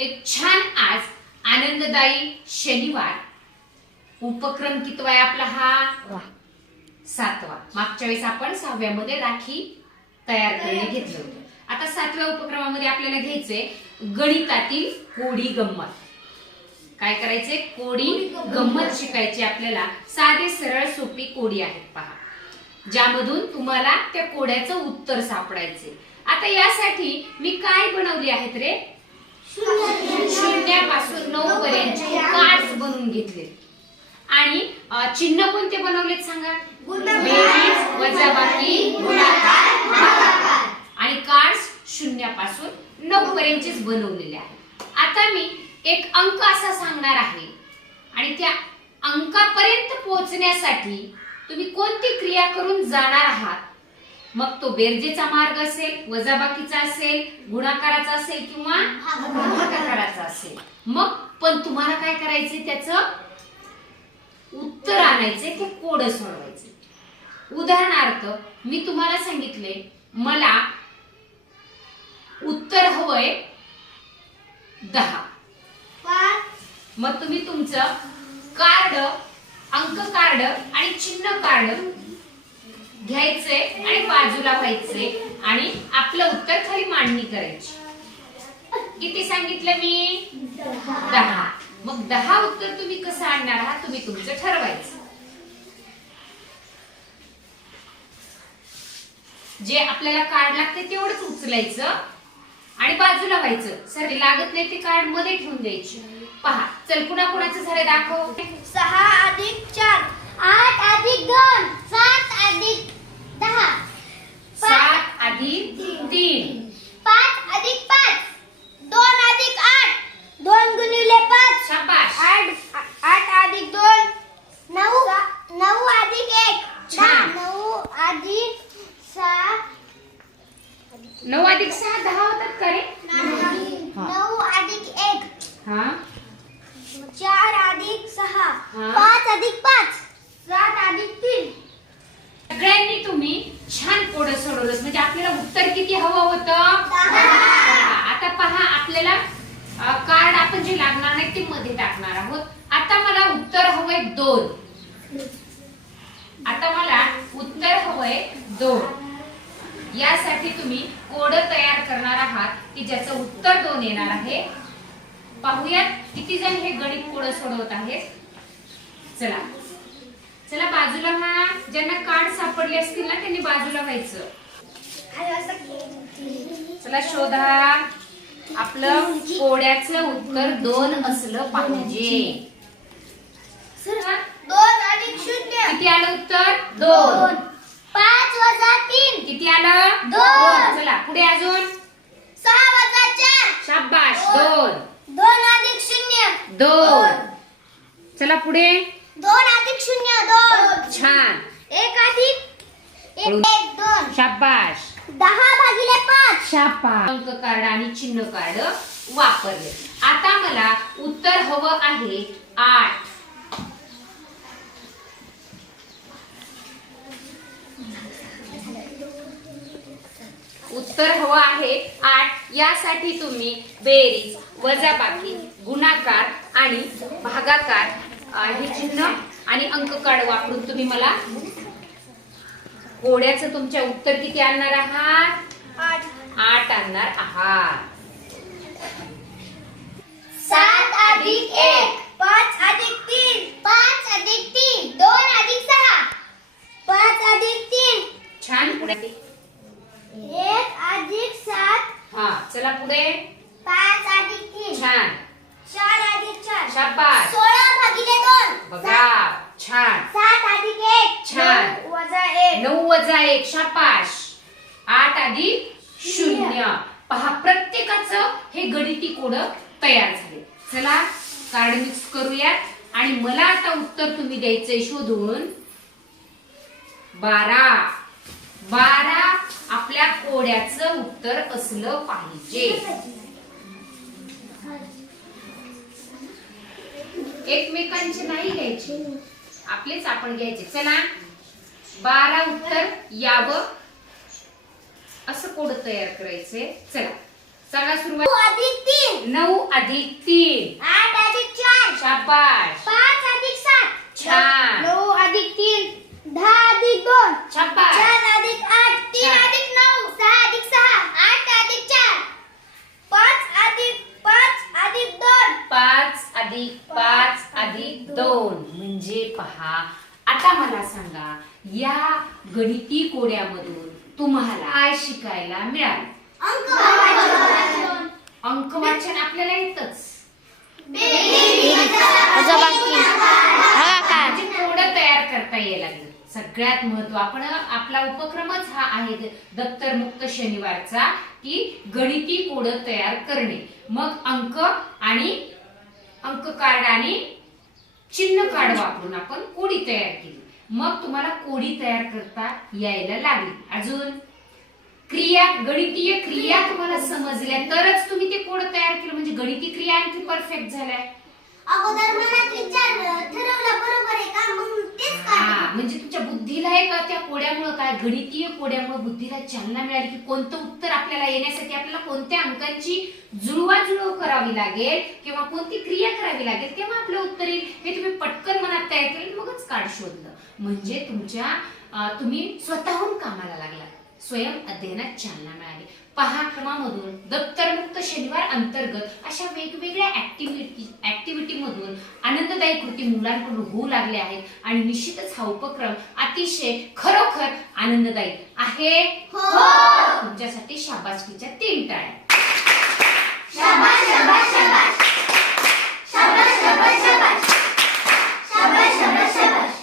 एक छान आज आनंददायी शनिवार. उपक्रम कितवा आहे आपला हा? सातवा. मागच्या वेळेस आपण सहाव्यामध्ये राखी तयार करणे घेतलं होतं. आता सातव्या उपक्रमामध्ये आपल्याला घ्यायचंय गणितातील कोडी गंमत. काय करायचे कोडी गंमत शिकायची आपल्याला. साधे सरळ सोपी कोडी आहेत पहा. ज्यामधून तुम्हाला त्या कोड्याचं उत्तर सापडायचे आता यासाठी मी काय बनवले आहेत रे? शून्यापासून नऊ पर्यंतचे कार्ड्स बनवून घेतले आणि चिन्ह कोणते बनवलेत सांगा? वजाबाकी. आणि कार्ड्स शून्यापासून नऊ पर्यंतचेच बनवलेले आहेत. आता मी एक अंक असा सांगणार आहे. आणि त्या अंकापर्यंत पोहोचण्यासाठी तुम्ही कोणती क्रिया करून जाणार आहात? मग तो बेरजेचा मार्ग असेल वजाबाकीचा असेल गुणाकाराचा असेल किंवा भागाकाराचा असेल. मग पण तुम्हाला काय करायचे त्याचं? उत्तर आणायचे ते कोड सोडवायचे. उदाहरणार्थ मी तुम्हाला सांगितले मला उत्तर हवंय दहा. मग तुम्ही तुमचं कार्ड अंक कार्ड आणि चिन्ह कार्ड घ्यायचंय आणि बाजूला व्हायचंय आणि आपलं उत्तर खाली मांडणी करायची. किती सांगितलं मी? दहा. मग दहा उत्तर तुम्ही कसं आणणार आहात तुम्ही तुमचं ठरवायचं. जे आपल्याला कार्ड लागते तेवढंच उचलायचं आणि बाजूला व्हायचं. सर लागत नाही ते कार्डमध्ये ठेवून द्यायचे. पहा चल पुन्हा कुणाचं झालं दाखव. सहा अधिक चार आठ अधिक दोन सात अधिक दहा. सात अधिक तीन. पाच अधिक पाच. दोन अधिक आठ. दोन गुणिले पाच. आठ आठ अधिक दोन. नऊ. नऊ अधिक एक. दहा. छान. नऊ अधिक सहा. नऊ अधिक सहा दहा होतात का रे? नऊ अधिक एक. हा. चार अधिक सहा. हा. पाच अधिक पाच सात अधिक तीन सगळ्यांनी तुम्ही छान कोड सोडवलं म्हणजे आपल्याला उत्तर किती हवं होतं दहा. आता पहा आपल्याला कार्ड आपण जे लागणार नाही ते मध्ये टाकणार आहोत आता मला उत्तर हवंय दोन. आता मला उत्तर हवंय दोन. यासाठी तुम्ही कोड तयार करणार आहात की ज्याचं उत्तर दोन येणार आहे. पाहूयात किती जण हे गणित कोड सोडवत आहेत. चला. चला बाजूला म्हणा ज्यांना कार्ड सापडले असतील ना त्यांनी बाजूला व्हायचं. चला शोधा. आपलं कोड्याचं उत्तर दोन असलं पाहिजे. दोन अधिक शून्य. किती आलं उत्तर? दोन. पाच वजा तीन. किती आलं? दोन. चला पुढे अजून. सहा वजा चार. शाबाश दोन. दोन. अधिक शून्य. दोन. चला पुढे. दोन अधिक शून्य. दोन. छान. एक अधिक एक दोन. शाबाश दहा भागिले पाच. शाबाश अंक कार्ड आणि चिन्ह कार्ड वापरले. आता मला उत्तर हवं आहे आठ. उत्तर हवं आहे आठ. यासाठी तुम्ही बेरीज वजाबाकी गुणाकार आणि भागाकार हे चिन्ह आणि अंक कार्ड वापरून तुम्ही मला घोड्याचं तुमच्या उत्तर किती आणणार आहात? आठ. आठ आणणार आहात. सात अधिक एक पाच अधिक तीन पाच अधिक तीन दोन अधिक सहा पाच अधिक तीन छान पुढे एक अधिक सात हा चला पुढे पाच अधिक तीन छान चार अधिक चार शाबास सोळा भागिले दोन. बघा छान. सात अधिक एक छान. नऊ वजा एक. नऊ वजा एक शाबाश. आठ अधिक शून्य. पहा प्रत्येकाचं हे गणिती कोड तयार झाले. चला कार्ड मिक्स करूयात. आणि मला आता उत्तर तुम्ही द्यायचंय शोधून. बारा. बारा आपल्या कोड्याचं उत्तर असलं पाहिजे. एकमेकांचे नाही घ्यायचे. आपलेच आपण घ्यायचे. चला. बारा उत्तर यावं. असं कोड तयार करायचे चला. सांगा सुरुवात. नऊ अधिक तीन. नऊ अधिक तीन. आठ अधिक चार. शाबाश पाच अधिक सात. छान. नऊ अधिक तीन. दहा अधिक दोन शाबाश चार अधिक आठ तीन छान. अधिक नऊ सहा अधिक सहा आठ अधिक चार पाच अधिक पाच अधिक दोन पाच अधिक पाच अधिक दोन म्हणजे पहा आता मला सांगा या गणिती कोड्यामधून तुम्हाला काय शिकायला मिळालं? अंक वाचन. आपल्याला येतच. म्हणजे कोडं तयार करता यायला लागलं. सगळ्यात महत्त्व आपण आपला उपक्रमच हा आहे दप्तर मुक्त शनिवारचा की गणिती कोड तयार करणे. मग अंक आणि अंक कार्ड आणि चिन्ह कार्ड वापरून आपण कोडी तयार केली. मग तुम्हाला कोडी तयार करता यायला लागली. अजून? क्रिया गणितीय क्रिया तुम्हाला समजल्या तरच तुम्ही ते कोड तयार केलं. म्हणजे गणिती क्रिया आणखी परफेक्ट झालाय. अगोदर मनात विचार ठरवलं बरोबर आहे का? मग तेच म्हणजे तुमच्या बुद्धीला एक त्या कोड्यामुळं काय? गणितीय कोड्यामुळे बुद्धीला चालना मिळाली की कोणतं उत्तर आपल्याला येण्यासाठी आपल्याला कोणत्या अंकांची जुळवाजुळव करावी लागेल किंवा कोणती क्रिया करावी लागेल तेव्हा आपलं उत्तर येईल. हे तुम्ही पटकन मनात तयार केलं मगच कार्ड शोधलं. म्हणजे तुमच्या तुम्ही स्वतःहून कामाला लागला स्वयं अध्ययनात चालना मिळाली. पहा क्रमामधून दप्तरमुक्त शनिवार अंतर्गत अशा वेगवेगळ्या ऍक्टिव्हिटी ऍक्टिव्हिटी मधून आनंददायी कृती मुलांकडून होऊ लागल्या आहेत आणि निश्चितच हा उपक्रम अतिशय खरोखर आनंददायी आहे. तुमच्यासाठी शाबासकीच्या तीन टाळ्या. शाबास शाबास शाबास! शाबास शाबास शाबास! शाबास शाबास शाबास!